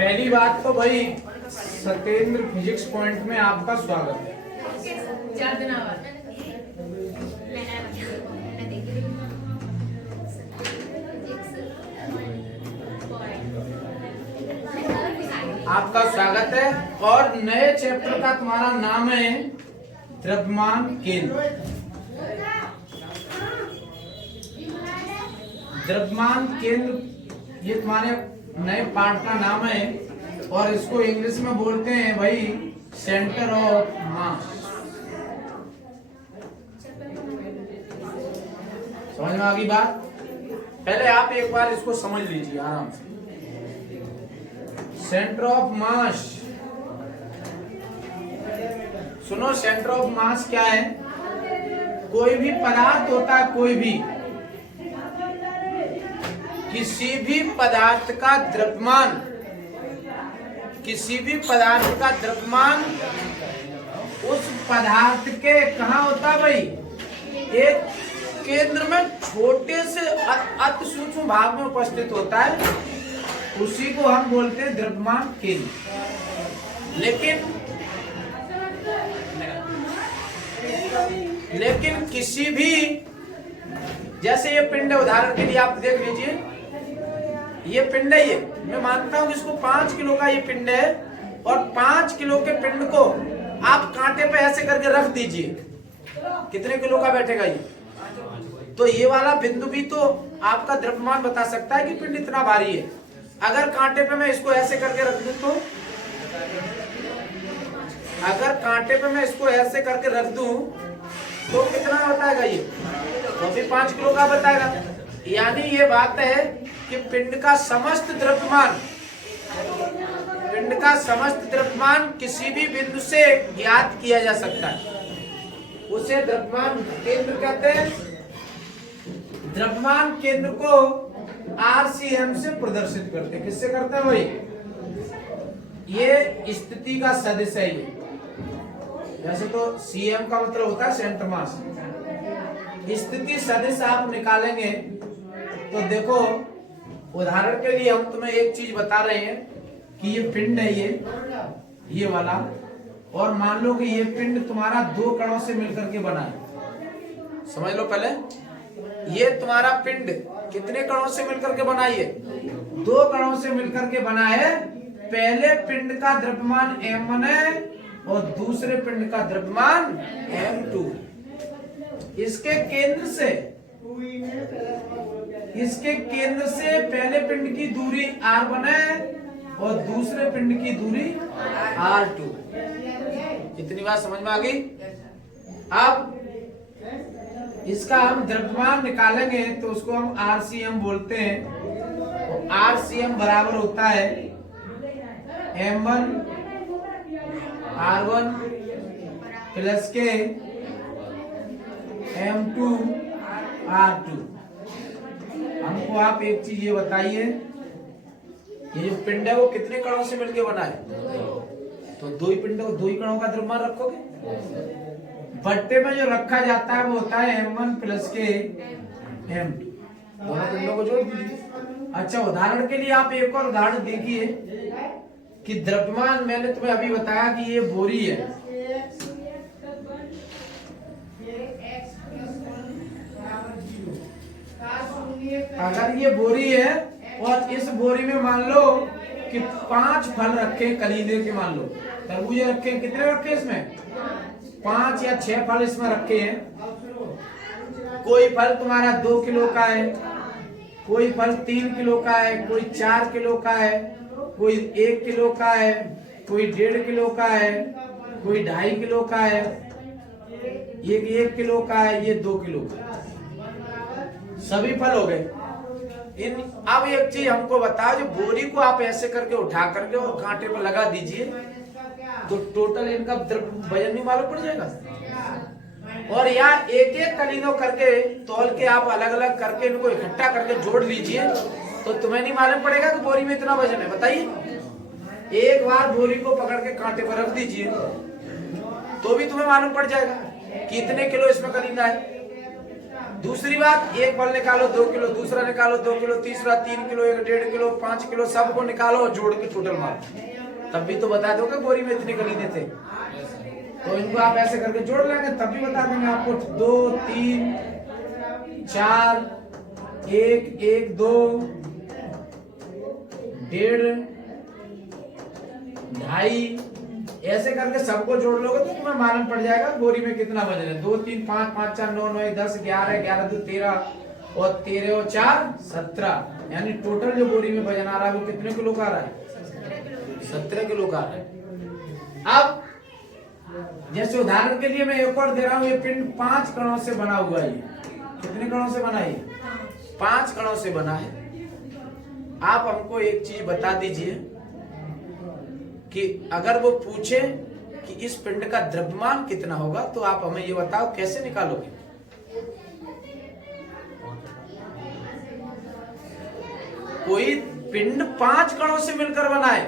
पहली बात तो भाई सत्येंद्र फिजिक्स पॉइंट में आपका स्वागत है। आपका स्वागत है और नए चैप्टर का तुम्हारा नाम है द्रव्यमान केंद्र। द्रव्यमान केंद्र ये तुम्हारे नए पार्ट का नाम है और इसको इंग्लिश में बोलते हैं भाई सेंटर ऑफ मास। समझ में आ गई बात? पहले आप एक बार इसको समझ लीजिए आराम से। सेंटर ऑफ मास, सुनो, सेंटर ऑफ मास क्या है? कोई भी पदार्थ होता है, कोई भी किसी भी पदार्थ का द्रव्यमान, किसी भी पदार्थ का द्रव्यमान उस पदार्थ के कहाँ होता है भाई? एक केंद्र में छोटे से अति सूक्ष्म भाग में उपस्थित होता है, उसी को हम बोलते हैं द्रव्यमान केंद्र। लेकिन किसी भी, जैसे ये पिंड है, उदाहरण के लिए आप देख लीजिए, ये पिंड है, ये मैं मानता हूं कि इसको 5 किलो का ये पिंड है और 5 किलो के पिंड को आप कांटे पे ऐसे करके रख दीजिए, कितने किलो का बैठेगा ये? तो ये वाला बिंदु भी तो आपका द्रव्यमान बता सकता है कि पिंड इतना भारी है। अगर कांटे पे मैं इसको ऐसे करके रख दूं तो, अगर कांटे पे मैं इसको ऐसे करके रख दूं तो कितना बताएगा ये? तो भी 5 किलो का बताएगा। यानी ये बात है कि पिंड का समस्त द्रव्यमान, पिंड का समस्त द्रव्यमान किसी भी बिंदु से ज्ञात किया जा सकता है, उसे द्रव्यमान केंद्र कहते हैं। द्रव्यमान केंद्र को RCM से प्रदर्शित करते हैं। किससे करते हैं भाई? ये स्थिति का सदिश है। ये जैसे तो CM का मतलब होता है सेंटर मास। स्थिति सदिश आप निकालेंगे तो देखो, उदाहरण के लिए हम तुम्हें एक चीज बता रहे हैं कि ये पिंड है, ये वाला, और मान लो कि ये पिंड तुम्हारा 2 कणों से मिलकर के बना है। समझ लो, पहले ये तुम्हारा पिंड कितने कणों से मिलकर के बना है? 2 कणों से मिलकर के बना है। पहले पिंड का द्रव्यमान m1 है और दूसरे पिंड का द्रव्यमान m2। इसके केंद्र से पहले पिंड की दूरी r1 है और दूसरे पिंड की दूरी r2। इतनी बात समझ में आ गई? अब इसका हम द्रव्यमान निकालेंगे तो उसको हम RCM बोलते हैं। RCM बराबर होता है m1 r1 प्लस के m2 r2। हमको आप एक चीज ये बताइए, ये जो पिंड है वो कितने कणों से मिलकर बना है? तो 2 ही पिंड, 2 ही कणों का द्रव्यमान रखोगे। बट्टे में जो रखा जाता है वो होता है m1 प्लस के m2। दोनों पिंडों को जोड़ दीजिए। अच्छा, उदाहरण के लिए आप एक और उदाहरण देखिए कि द्रव्यमान मैंने तुम्हें अभी बताया कि ये बोरी है। अगर ये बोरी है और इस बोरी में मान लो कि 5 फल रखे कलीले के, मान लो तरबूजे रखे, कितने रखे इसमें? 5 या 6 फल इसमें रखे हैं। कोई फल तुम्हारा 2 किलो का है, कोई फल 3 किलो का है, कोई 4 किलो का है, कोई 1 किलो का है, कोई 1.5 किलो का है, कोई 2.5 किलो का है, ये 1 किलो का है, ये 2 किलो का। सभी फल हो गए। अब एक चीज हमको बताओ, जो बोरी को आप ऐसे करके उठा करके और कांटे पर लगा दीजिए तो टोटल इनका वजन भी मालूम पड़ जाएगा। और यहाँ एक एक कलीनों करके तौल के आप अलग अलग करके इनको इकट्ठा करके जोड़ लीजिए तो तुम्हें नहीं मालूम पड़ेगा कि बोरी में इतना वजन है। बताइए, एक बार बोरी को पकड़ के कांटे पर रख दीजिए तो भी तुम्हें मालूम पड़ जाएगा कि इतने किलो इसमें कलीना है। दूसरी बात, एक बल निकालो 2 किलो, दूसरा निकालो 2 किलो, तीसरा 3 किलो, 1.5 किलो, 5 किलो, सबको निकालो और जोड़ के टोटल मारो, तब भी तो बता दोगे बोरी में इतने कलीदे थे। तो इनको आप ऐसे करके जोड़ लेंगे तब भी बता देंगे आपको। 2 3 4 1 1 2 1.5 2.5 ऐसे करके सबको जोड़ लोगे तो तुम्हें मालूम पड़ जाएगा बोरी में कितना वजन है। 2 3 5 5 4 9 9 10 11 11 2 13 और 13 और 4 17, यानी टोटल जो बोरी में वजन आ रहा है वो कितने किलो का आ रहा है? 17 किलो का आ रहा है। अब जैसे उदाहरण के लिए मैं एक और दे रहा हूं, ये पिंड 5 कणों से बना हुआ है। कितने कणों से बना है? 5 कणों से बना है। आप हमको एक चीज बता दीजिए कि अगर वो पूछे कि इस पिंड का द्रव्यमान कितना होगा तो आप हमें ये बताओ कैसे निकालोगे? कोई पिंड 5 कणों से मिलकर बना है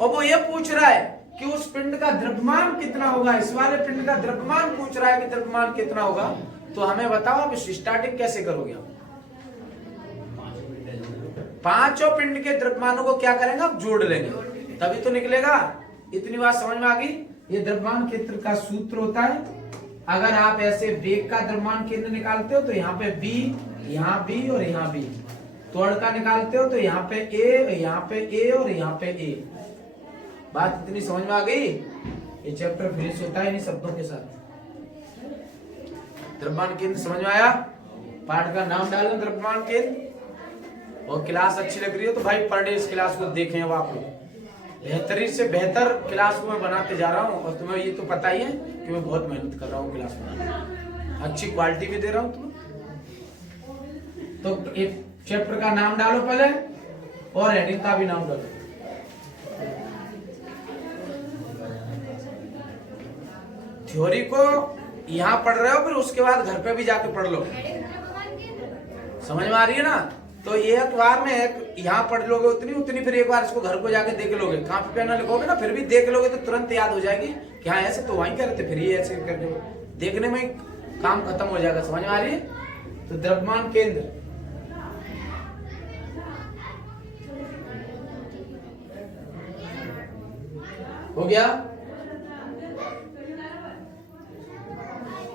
और वो ये पूछ रहा है कि उस पिंड का द्रव्यमान कितना होगा। इस वाले पिंड का द्रव्यमान पूछ रहा है कि द्रव्यमान कितना होगा, तो हमें बताओ आप स्टार्टिंग कैसे करोगे? आप पांचों पिंड के द्रव्यमानों को क्या करेंगे? आप जोड़ लेंगे तभी तो निकलेगा। इतनी बात समझ में आ गई? ये द्रव्यमान केंद्र का सूत्र होता है। अगर आप ऐसे वेग का द्रव्यमान केंद्र निकालते हो तो यहाँ पे B, यहाँ B और यहाँ B। त्वरण का निकालते हो तो यहाँ पे A, यहाँ पे A और यहाँ पे A। बात इतनी समझ में आ गई? ये चैप्टर फिनिश होता है इन शब्दों के साथ। द्रव्यमान केंद्र समझ में आया? पाठ का नाम डालना द्रव्यमान केंद्र। और क्लास अच्छी लग रही है तो भाई पर डे इस क्लास को देखें। अब आप लोग बेहतरीन से बेहतर क्लास को मैं बनाते जा रहा हूँ और तुम्हें ये तो पता ही है कि मैं बहुत मेहनत कर रहा हूँ क्लास बनाने, अच्छी क्वालिटी भी दे रहा हूँ तुम्हें। तो एक चैप्टर का नाम डालो पहले और हेडिंग का भी नाम डालो। थ्योरी को यहाँ पढ़ रहे हो फिर उसके बाद घर पे भी जाके पढ़ लो। समझ में आ रही है ना? तो ये अखबार में एक यहाँ पढ़ लोगे उतनी फिर एक बार इसको घर को जाके देख लोगे, कॉपी पेन लिखोगे ना फिर भी देख लोगे तो तुरंत याद हो जाएगी कि हाँ ऐसे तो वहीं करते, फिर ये ऐसे करके देखने में काम खत्म हो जाएगा। समझ में आ रही है? तो द्रव्यमान केंद्र हो गया।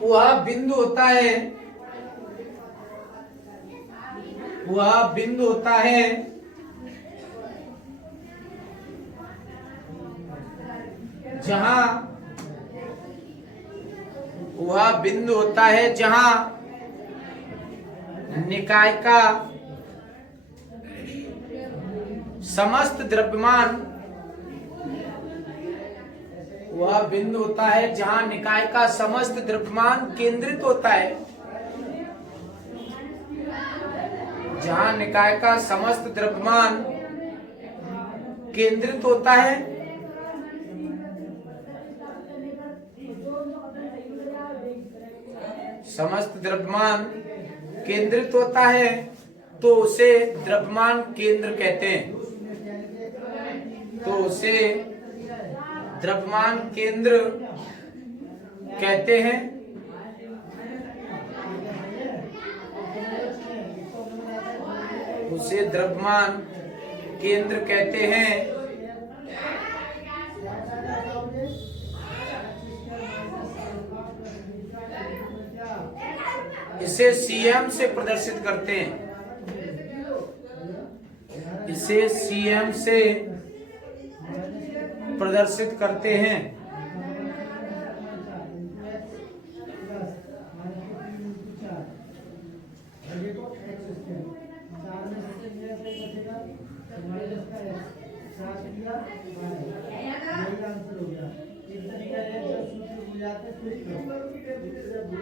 वह बिंदु होता है, वह बिंदु होता है जहां, वह बिंदु होता है जहां निकाय का समस्त द्रव्यमान, वह बिंदु होता है जहां निकाय का समस्त द्रव्यमान केंद्रित होता है, जहां निकाय का समस्त द्रव्यमान केंद्रित होता है, समस्त द्रव्यमान केंद्रित होता है तो उसे द्रव्यमान केंद्र कहते हैं। तो उसे द्रव्यमान केंद्र कहते हैं। उसे द्रव्यमान केंद्र कहते हैं। इसे सीएम से प्रदर्शित करते हैं। इसे सीएम से प्रदर्शित करते हैं।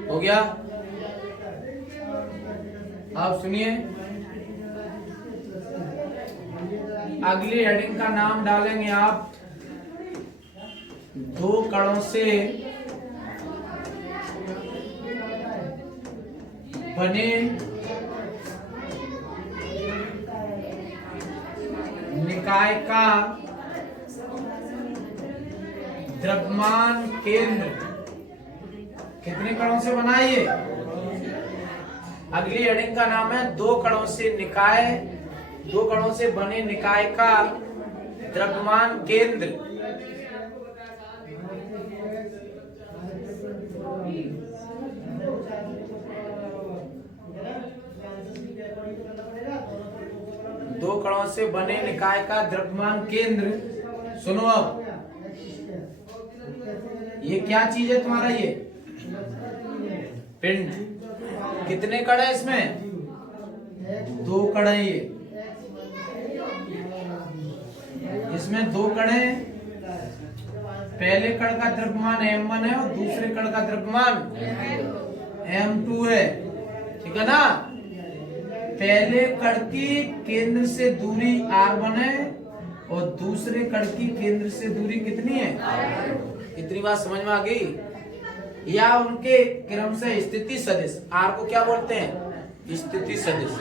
हो गया? आप सुनिए, अगली हेडिंग का नाम डालेंगे आप दो कणों से बने निकाय का द्रव्यमान केंद्र। कितने कणों से बना? ये अगली हेडिंग का नाम है दो कणों से बने निकाय का द्रव्यमान केंद्र। दो कणों से बने निकाय का द्रव्यमान केंद्र। सुनो अब, ये क्या चीज है तुम्हारा? ये पिंड। कितने कण है इसमें? दो कण है। ये इसमें दो कण है। पहले कण का द्रव्यमान m1 है और दूसरे कण का द्रव्यमान m2 है। ठीक है ना? पहले कण की केंद्र से दूरी r1 है और दूसरे कण की केंद्र से दूरी कितनी है? इतनी बात समझ में आ गई? या उनके क्रम से स्थिति सदिश, r को क्या बोलते हैं? स्थिति सदिश।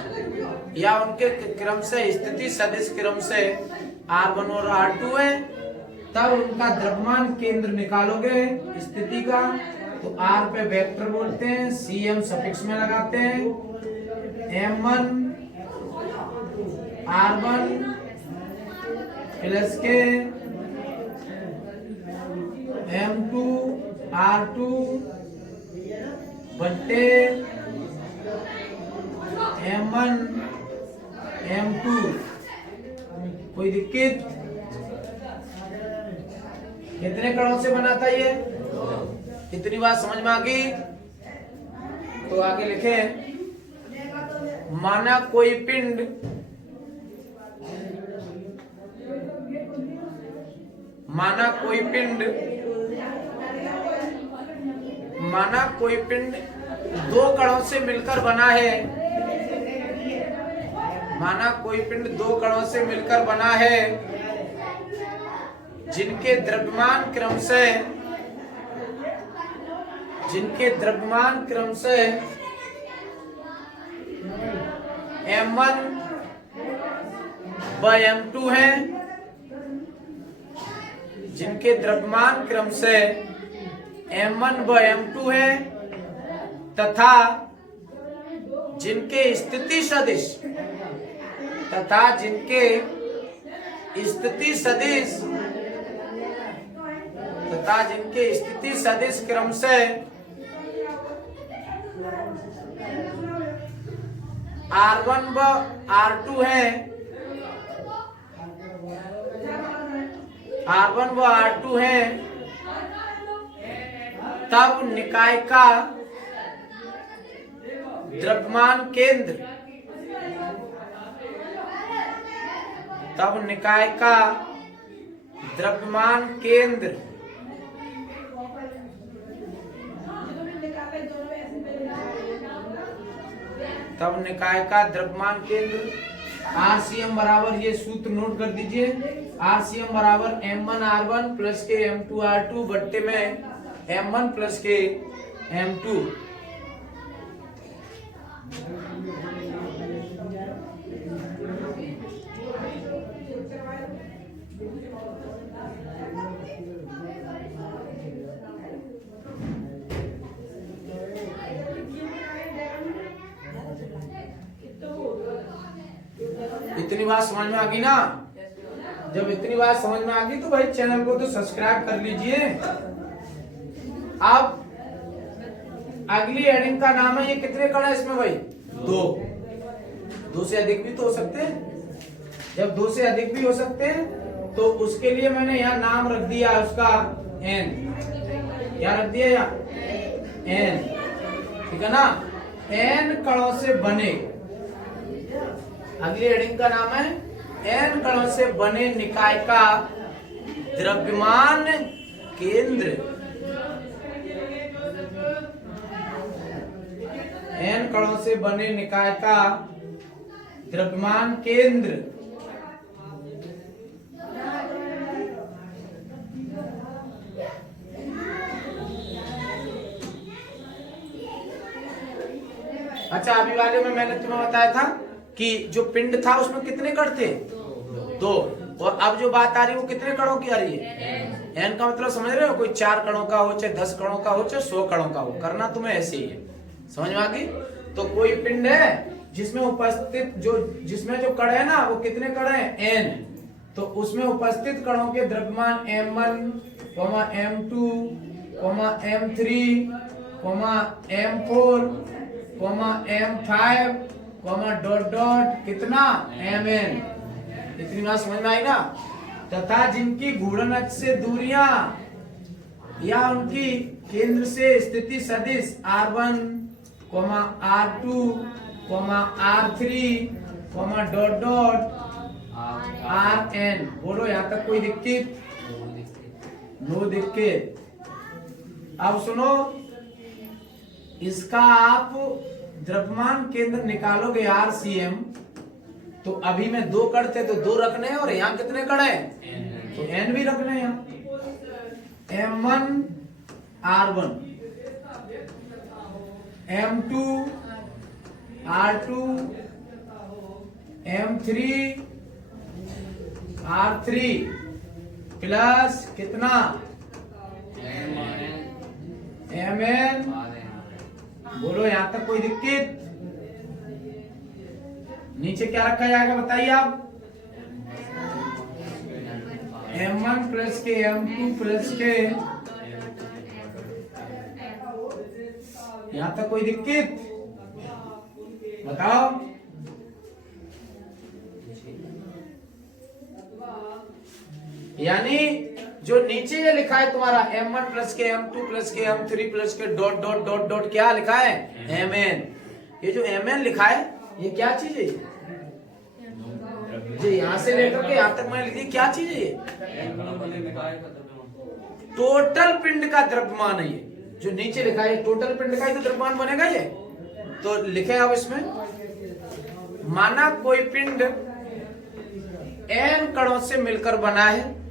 या उनके क्रम से स्थिति सदिश क्रम से r1 और r2 है, तब उनका द्रव्यमान केंद्र निकालोगे स्थिति का, तो r पे वेक्टर बोलते हैं, cm सफिक्स में लगाते हैं, m1 r1 प्लस के m2 r2 बट्टे m1 m2। कोई दिक्कत? कितने कणों से बना था ये? इतनी बात समझ में आ गई? तो आगे लिखे, माना कोई पिंड दो कणों से मिलकर बना है। माना कोई पिंड दो कणों से मिलकर बना है, जिनके द्रव्यमान क्रम से m1 व m2 है, जिनके द्रव्यमान क्रम से m1 व m2 है, तथा जिनके स्थिति सदिश क्रम से r1 व r2 है, तब निकाय का द्रव्यमान केंद्र RCM बराबर, ये सूत्र नोट कर दीजिए, RCM बराबर m1 r1 प्लस के m2 r2 बट्टे में m1 प्लस के m2। इतनी बात समझ में आ गई ना? जब इतनी बात समझ में आ गई तो भाई चैनल को तो सब्सक्राइब कर लीजिए। अब अगली हेडिंग का नाम है, ये कितने कण है इसमें भाई? दो से अधिक भी तो हो सकते हैं। जब दो से अधिक भी हो सकते हैं तो उसके लिए मैंने यहाँ नाम रख दिया उसका n। क्या रख दिया? यहाँ n। ठीक है ना? n कणों से बने, अगली हेडिंग का नाम है n कणों से बने निकाय का द्रव्यमान केंद्र। n कणों से बने निकाय का द्रव्यमान केंद्र। अच्छा, अभी वाले में मैंने तुम्हें बताया था कि जो पिंड था उसमें कितने कण थे? दो। और अब जो बात आ रही है वो कितने कणों की आ रही है? n का मतलब समझ रहे हो? कोई 4 कणों का हो, चाहे 10 कणों का हो, चाहे 100 कणों का हो, करना तुम्हें ऐसे ही है। समझ में आ गई? तो कोई पिंड है जिसमें उपस्थित जिसमें जो कण है ना वो कितने कण है n, तो उसमें उपस्थित कणों के द्रव्यमान m1, m2, m3, m4, m5, dot dot कितना mn। इतनी बात समझ में आई ना। तथा जिनकी घूर्णन अक्ष से दूरियां या उनकी केंद्र से स्थिति सदिश r1, r2, r3, dot dot rn। बोलो यहां तक कोई दिक्कत? नो दिक्कत। अब सुनो, इसका आप द्रव्यमान केंद्र निकालोगे RCM, तो अभी में 2 कण थे तो 2 रखने हैं, और यहाँ कितने कण है तो n भी रखने हैं। m1 r1, m2 r2, m3 r3 plus कितना mn। बोलो यहां तक कोई दिक्कत? नीचे क्या रखा जाएगा बताइए आप? m1 प्लस के m2 प्लस के, यहां तक कोई दिक्कत बताओ? यानी जो नीचे ये लिखा है तुम्हारा m1 प्लस के m2 प्लस के m3 प्लस के डॉट डॉट डॉट डॉट क्या लिखा है mn। ये जो mn लिखा है ये क्या चीज है? जी यहाँ से लेकर के यहाँ तक मैंने लिख दी, क्या चीज है ये? टोटल पिंड का द्रव्यमान है ये जो नीचे लिखा है। टोटल पिंड का ही तो द्रव्यमान बनेगा ये। तो लिखे अब इसमें, माना कोई पिंड n कणों से मिलकर बना है।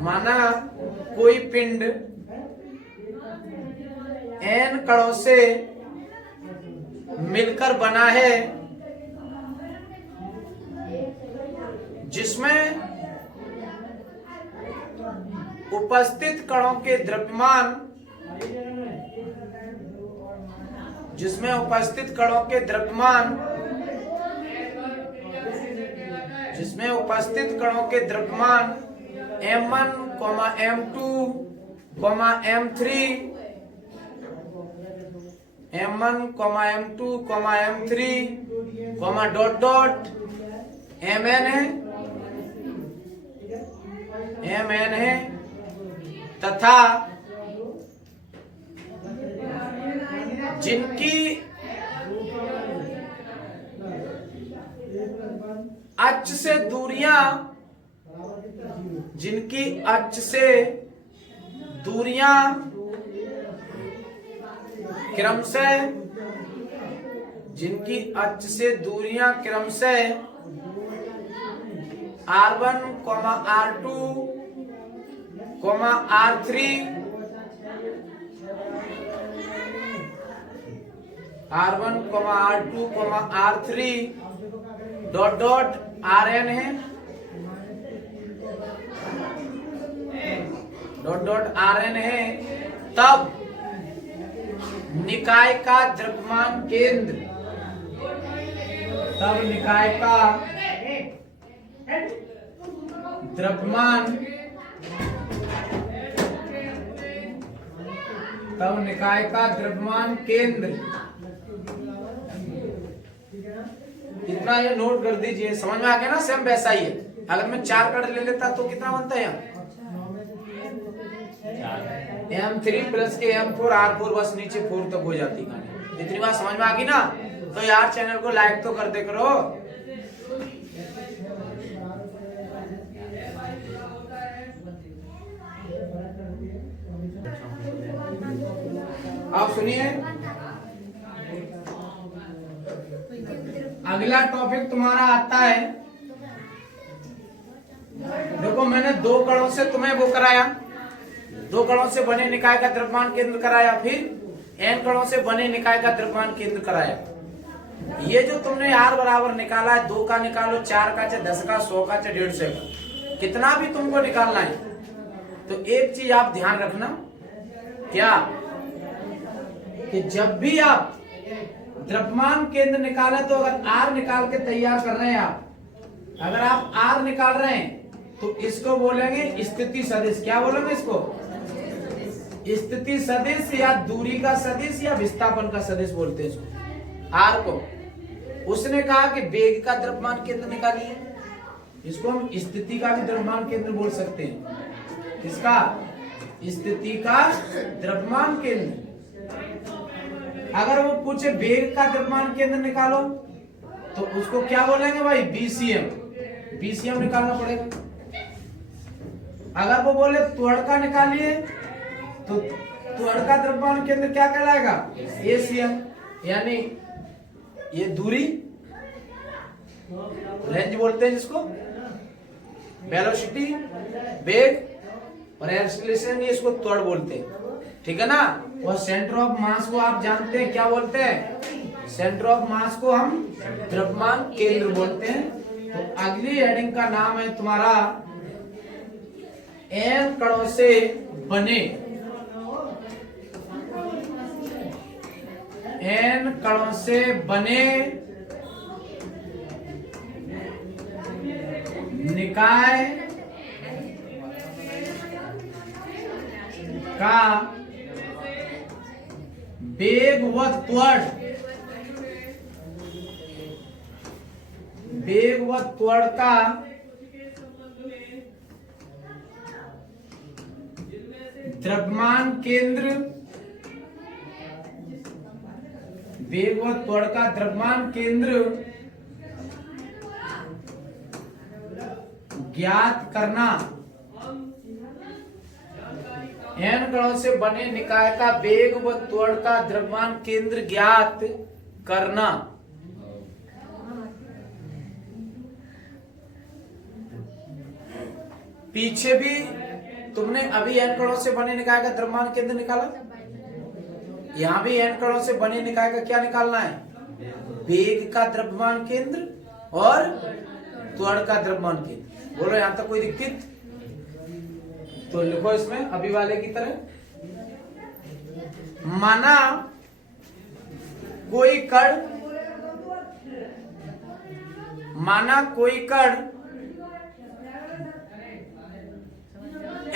माना कोई पिंड n कणों से मिलकर बना है, जिसमें उपस्थित कणों के द्रव्यमान m1, m2, m3, dot dot mn है तथा जिनकी अक्ष से दूरियां क्रमशः r1, r2, r3, dot dot rn है, तब निकाय का द्रव्यमान केंद्र, निकाय का द्रव्यमान केंद्र इतना ये नोट कर दीजिए। समझ में आ गया ना? सेम वैसा ही है। अगर मैं 4 कण ले लेता तो कितना बनता है यहाँ? m3 प्लस के m4 r4, बस नीचे 4 तक हो जाती कहानी। इतनी बात समझ में आ गई ना? तो यार चैनल को लाइक तो कर दे करो। आप सुनिए, अगला टॉपिक तुम्हारा आता है। देखो मैंने 2 कणों से तुम्हें वो कराया, 2 कणों से बने निकाय का द्रव्यमान केंद्र कराया, फिर n कणों से बने निकाय का द्रव्यमान केंद्र कराया। ये जो तुमने r बराबर निकाला है, 2 का निकालो, 4 का, चाहे 10 का, 100 का, चाहे 150 का, कितना भी तुमको निकालना है। तो एक चीज आप ध्यान रखना, क्या कि जब भी आप द्रव्यमान केंद्र निकाले तो अगर आर निकाल के तैयार कर रहे हैं आप, अगर आप आर निकाल रहे हैं तो इसको बोलेंगे स्थिति सदिश। क्या बोलेंगे इसको? स्थिति सदिश या दूरी का सदिश या विस्थापन का सदिश बोलते हैं इसको, आर को। उसने कहा कि वेग का द्रव्यमान केंद्र निकालिए, इसको हम स्थिति का भी द्रव्यमान केंद्र बोल सकते हैं। इसका स्थिति का द्रव्यमान केंद्र। अगर वो पूछे वेग का द्रव्यमान केंद्र निकालो तो उसको क्या बोलेंगे भाई? बीसीएम। बीसीएम निकालना पड़ेगा। अगर वो बोले त्वरण का निकालिए तो त्वरण का द्रव्यमान केंद्र क्या कहलाएगा? एसीएम, यानी ये दूरी, रेंज बोलते हैं जिसको, वेलोसिटी, वेग और एक्सीलरेशन, ये इसको त्वरण बोलते हैं। ठीक है ना? और सेंटर ऑफ मास को आप जानते हैं क्या बोलते हैं? सेंटर ऑफ मास को हम द्रव्यमान केंद्र बोलते हैं। तो अगली हेडिंग का नाम है तुम्हारा एन कणों से बने, एन कणों से बने निकाय का वेग व त्वरण, वेग व त्वरण का द्रव्यमान केंद्र, वेग व त्वरण का द्रव्यमान केंद्र ज्ञात करना। एन कणों से बने निकाय का वेग व त्वरण का द्रव्यमान केंद्र ज्ञात करना। पीछे भी तुमने अभी एन कणों से बने निकाय का द्रव्यमान केंद्र निकाला, यहां भी एन कणों से बने निकाय का क्या निकालना है? वेग का द्रव्यमान केंद्र और त्वरण का द्रव्यमान केंद्र। बोलो यहां तक कोई दिक्कत? तो लिखो इसमें अभी वाले की तरह, माना कोई कण, माना कोई कण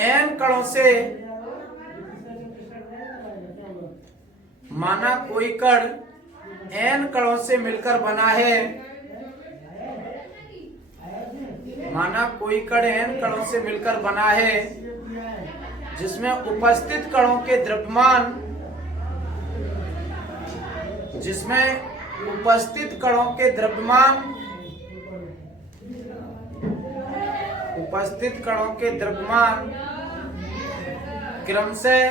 एन कणों से, माना कोई कण एन कणों से मिलकर बना है, माना कोई कण एन कणों से मिलकर बना है, जिसमें उपस्थित कणों के द्रव्यमान, जिसमें उपस्थित कणों के द्रव्यमान, उपस्थित कणों के द्रव्यमान क्रमशः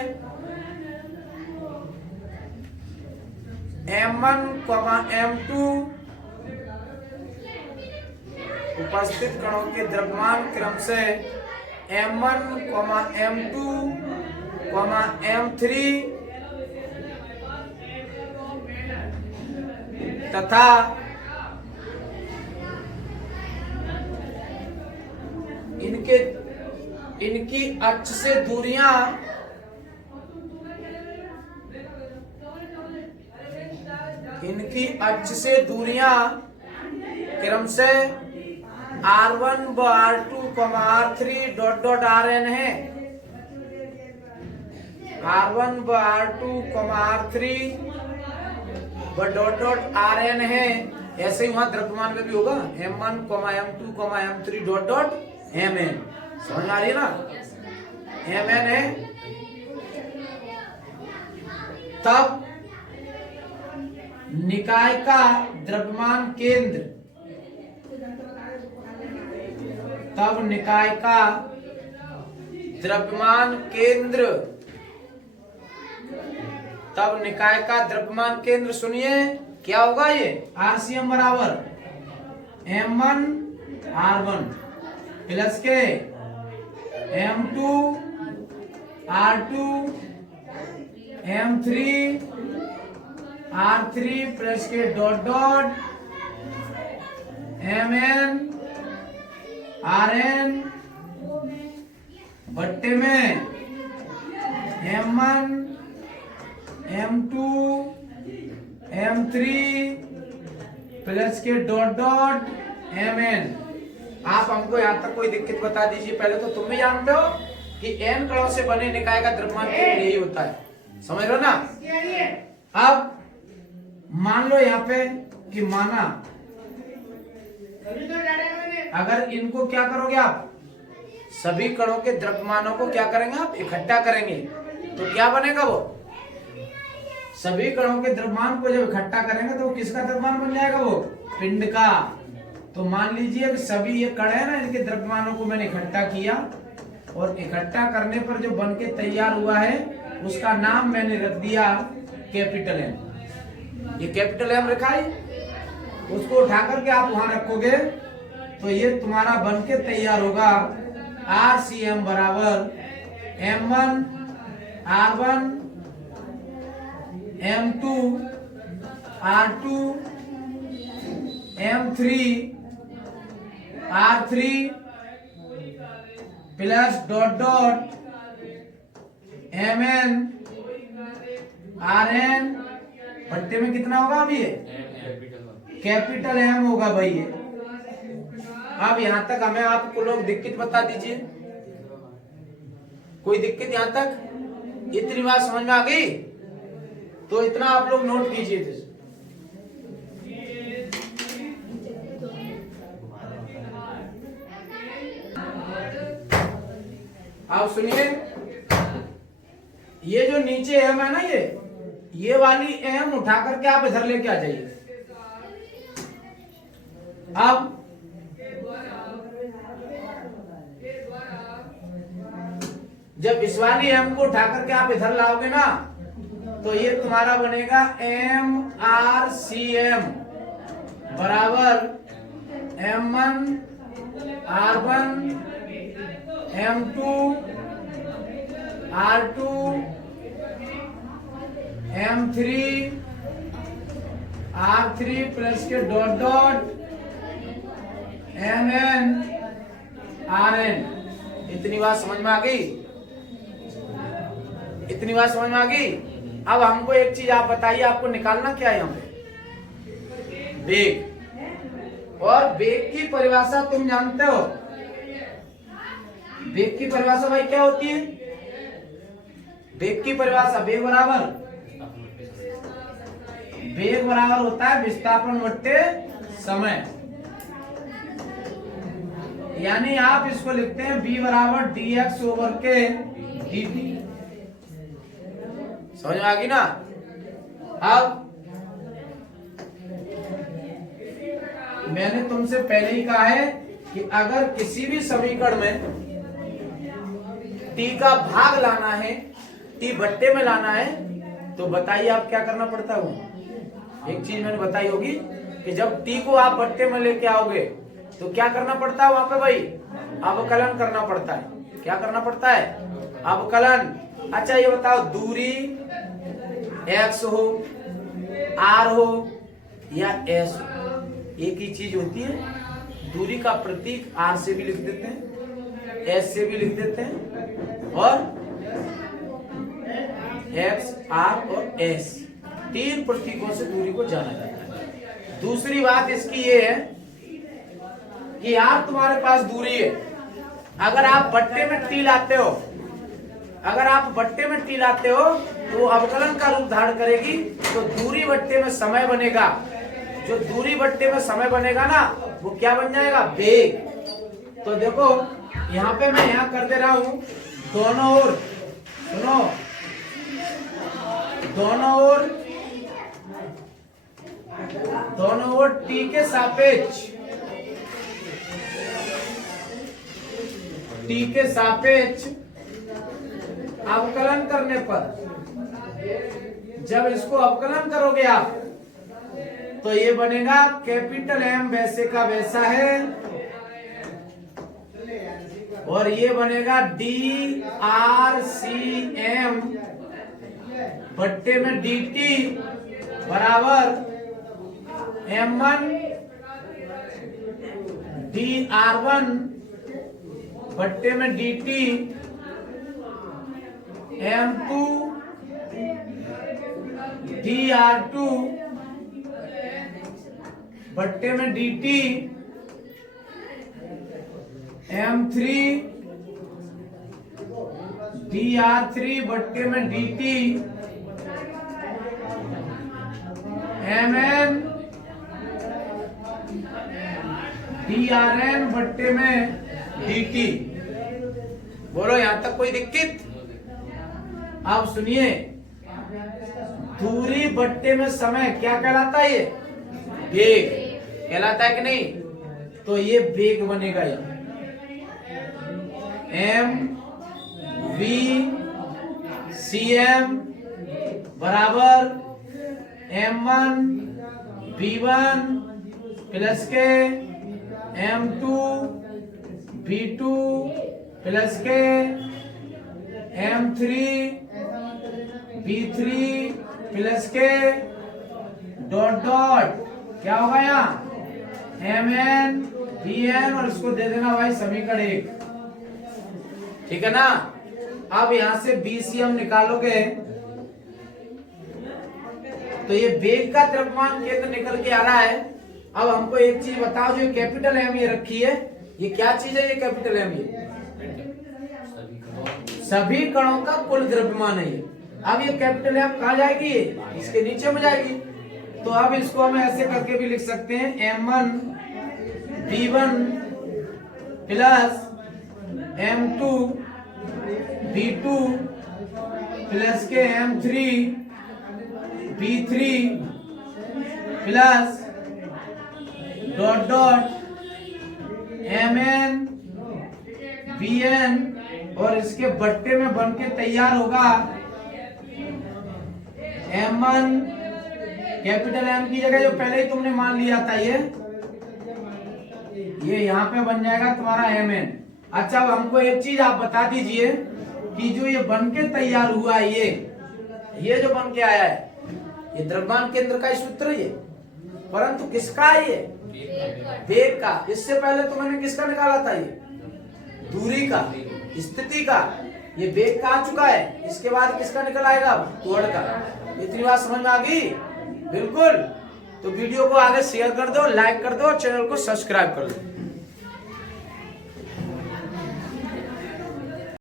M1, M2, उपस्थित कणों के द्रव्यमान क्रमशः M1, M2, M3 तथा इनकी अक्ष से दूरियां क्रमशः R1 व R2, R3 dot dot Rn है, R1 व R2, R3 व डॉट डॉट Rn है। ऐसे ही वहां द्रव्यमान में भी होगा M1, M2, M3 dot dot Mn। समझ आ रही है ना? Mn है। तब निकाय का द्रव्यमान केंद्र, तब निकाय का द्रव्यमान केंद्र, तब निकाय का द्रव्यमान केंद्र सुनिए क्या होगा? ये RCM बराबर M1 R1 प्लस के M2 R2 M3 R3 plus के डॉट डॉट Mn Rn बट्टे में M1 M2 M3 प्लस के डॉट डॉट Mn। आप हमको यहाँ तक कोई दिक्कत बता दीजिए। पहले तो तुम भी जानते हो कि n कणों से बने निकाय का द्रव्यमान यही होता है, समझ रहे हो ना। अब मान लो यहाँ पे कि माना अगर इनको क्या करोगे आप, सभी कणों के द्रव्यमानों को क्या करेंगे आप, इकट्ठा करेंगे, तो क्या बनेगा वो, सभी कणों के द्रव्यमान को जब इकट्ठा करेंगे तो वो किसका द्रव्यमान बन जाएगा, वो पिंड का। तो मान लीजिए कि सभी ये कण है ना, इनके द्रव्यमानों को मैंने इकट्ठा किया और इकट्ठा करने पर जो बन के तैयार हुआ है उसका नाम मैंने रख दिया कैपिटल M। ये कैपिटल M रखा है, उसको उठा करके आप वहां रखोगे तो ये तुम्हारा बन के तैयार होगा RCM बराबर M1 R1 M2 R2 M3 R3 plus dot dot Mn Rn। पट्टे में कितना होगा अभी ये कैपिटल M होगा भाई ये। अब यहां तक हमें आपको लोग दिक्कत बता दीजिए, कोई दिक्कत यहां तक, इतनी बात समझ में आ गई तो इतना आप लोग नोट कीजिए। आप सुनिए, ये जो नीचे M है ना, ये वाली M उठा करके आप इधर लेके आ जाइए। अब जब इस वाली M को उठा करके आप इधर लाओगे ना तो ये तुम्हारा बनेगा MRCM बराबर M1 R1 M2 R2 M3 R3 plus के डॉट डॉट Mn Rn। इतनी बात समझ में आ गई, इतनी बात समझ में आ गई। अब हमको एक चीज आप बताइए, आपको निकालना क्या है यहाँ पे, वेग। और वेग की परिभाषा तुम जानते हो, वेग की परिभाषा भाई क्या होती है, वेग की परिभाषा वेग बराबर होता है विस्थापन बट्टे समय। यानी आप इसको लिखते हैं v बराबर dx ओवर के dt। समझ में आ गई ना। अब मैंने तुमसे पहले ही कहा है कि अगर किसी भी समीकरण में t का भाग लाना है, t बट्टे में लाना है, तो बताइए आप क्या करना पड़ता है। एक चीज मैंने बताई होगी कि जब t को आप बट्टे में लेके आओगे तो क्या करना पड़ता है वहां पे भाई, अवकलन करना पड़ता है। क्या करना पड़ता है, अवकलन। अच्छा ये बताओ, दूरी x हो, r हो या s हो, एक ही चीज होती है। दूरी का प्रतीक r से भी लिख देते हैं, s से भी लिख देते हैं, और x, r और s, तीन प्रतीकों से दूरी को जाना जाता है। दूसरी बात इसकी ये है कि यार तुम्हारे पास दूरी है, अगर आप बट्टे में t लाते हो, अगर आप बट्टे में t लाते हो तो वो अवकलन का रूप धारण करेगी, तो दूरी बट्टे में समय बनेगा। जो दूरी बट्टे में समय बनेगा ना, वो क्या बन जाएगा, वेग। तो देखो यहाँ पे मैं यहाँ कर दे रहा हूं, दोनों ओर सुनो, दोनों ओर t के सापेक्ष, t के सापेक्ष अवकलन करने पर, जब इसको अवकलन करोगे आप तो ये बनेगा कैपिटल M वैसे का वैसा है, और ये बनेगा DRCM बट्टे में DT बराबर M1 DR1 बट्टे में DT M2 dr2 बट्टे में dt m3 dr3 बट्टे में dt mn drn बट्टे में dt। बोलो यहां तक कोई दिक्कत? आप सुनिए, दूरी बट्टे में समय क्या कहलाता है? ये वेग कहलाता है कि नहीं? तो ये वेग बनेगा यहाँ m v cm बराबर m1 v1 प्लस के m2 v2 प्लस के m3 v3 प्लस के डॉट डॉट क्या होगा यहाँ mn vn और इसको दे देना भाई समीकरण 1। ठीक है ना? अब यहां से bcm निकालोगे तो ये वेग का द्रव्यमान केंद्र निकल के आ रहा है। अब हमको एक चीज बताओ, जो कैपिटल M ये रखी है, ये क्या चीज है? ये कैपिटल M ये सभी कणों का कुल द्रव्यमान है ये। अब ये कैपिटल M कहाँ जाएगी? इसके नीचे में जाएगी। तो अब इसको हम ऐसे करके भी लिख सकते हैं m1 v1 plus m2 v2 plus के m3 v3 plus dot dot mn vn और इसके बट्टे में बन के तैयार होगा m1 कैपिटल M की जगह जो पहले ही तुमने मान लिया था ये यहाँ पे बन जाएगा तुम्हारा mn। अच्छा, अब हमको एक चीज आप बता दीजिए कि जो ये बन के तैयार हुआ ये जो बन के आया है, ये द्रव्यमान केंद्र का सूत्र है, परंतु किसका है? ये वेग का। इससे पहले तो मैंने किसका निकाला था? ये दूरी का, स्थिति का। ये वेग का आ चुका है, इसके बाद किसका निकल आएगा? त्वरण का। इतनी बात समझ में आ गई? बिल्कुल। तो वीडियो को आगे शेयर कर दो, लाइक कर दो, चैनल को सब्सक्राइब कर दो।